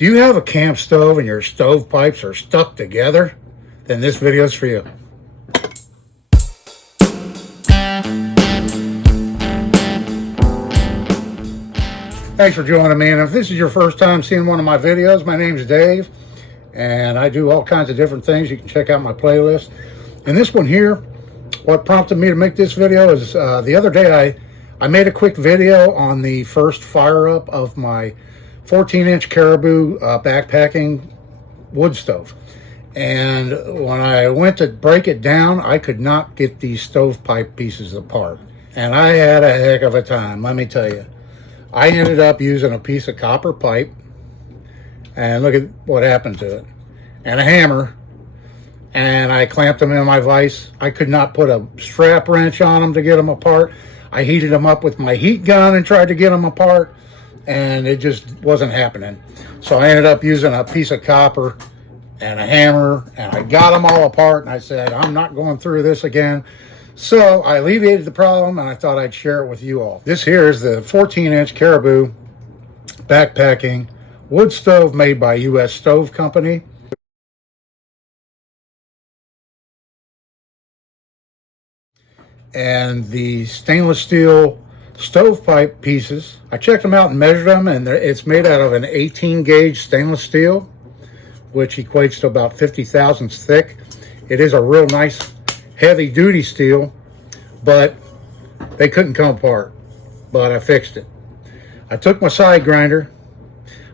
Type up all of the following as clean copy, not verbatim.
Do you have a camp stove and your stovepipes are stuck together? Then this video is for you. Thanks for joining me, and if this is your first time seeing one of my videos, my name is Dave, and I do all kinds of different things. You can check out my playlist. And this one here, what prompted me to make this video is the other day I made a quick video on the first fire up of my 14-inch Caribou backpacking wood stove. And when I went to break it down, I could not get these stovepipe pieces apart. And I had a heck of a time, let me tell you. I ended up using a piece of copper pipe, and look at what happened to it, and a hammer, and I clamped them in my vise. I could not put a strap wrench on them to get them apart. I heated them up with my heat gun and tried to get them apart, and it just wasn't happening. So I ended up using a piece of copper and a hammer, and I got them all apart, and I said, I'm not going through this again. So I alleviated the problem, and I thought I'd share it with you all. This here is the 14-inch Caribou backpacking wood stove made by U.S. Stove Company. And the stainless steel stovepipe pieces, I checked them out and measured them, and it's made out of an 18 gauge stainless steel, which equates to about 50 thousandths thick. It is a real nice heavy duty steel, but they couldn't come apart. But I fixed it. I took my side grinder,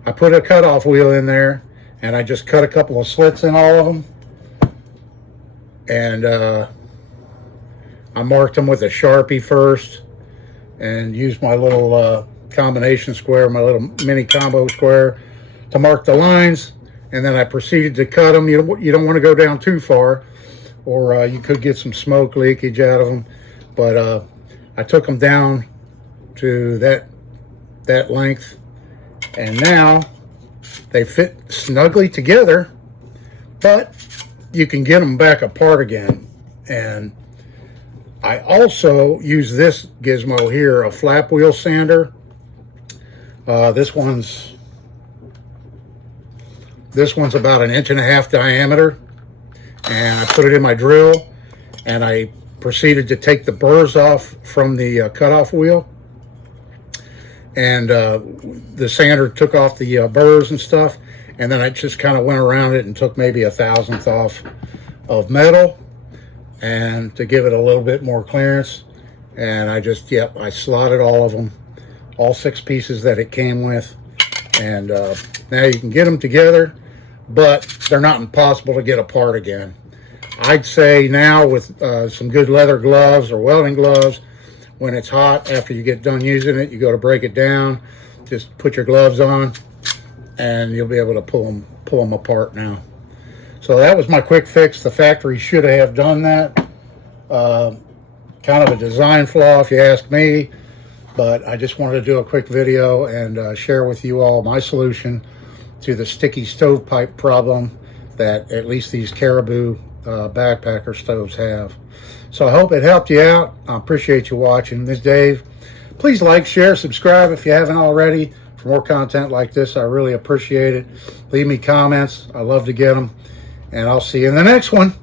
I put a cutoff wheel in there, and I just cut a couple of slits in all of them, and I marked them with a Sharpie first, and used my little combination square, my little mini combo square, to mark the lines. And then I proceeded to cut them. You don't want to go down too far, or you could get some smoke leakage out of them. But I took them down to that length, and now they fit snugly together, but you can get them back apart again. And I also use this gizmo here, a flap wheel sander. This one's about 1.5 inches diameter, and I put it in my drill, and I proceeded to take the burrs off from the cutoff wheel, and the sander took off the burrs and stuff, and then I just kind of went around it and took maybe 1/1000th off of metal, and to give it a little bit more clearance. And I just, I slotted all of them, all 6 pieces that it came with, and now you can get them together, but they're not impossible to get apart again. I'd say now with some good leather gloves or welding gloves, when it's hot, after you get done using it, you go to break it down, just put your gloves on, and you'll be able to pull them apart now. So that was my quick fix. The factory should have done that. Kind of a design flaw if you ask me, but I just wanted to do a quick video and share with you all my solution to the sticky stovepipe problem that at least these Caribou backpacker stoves have. So I hope it helped you out. I appreciate you watching. This is Dave. Please like, share, subscribe if you haven't already for more content like this. I really appreciate it. Leave me comments. I love to get them. And I'll see you in the next one.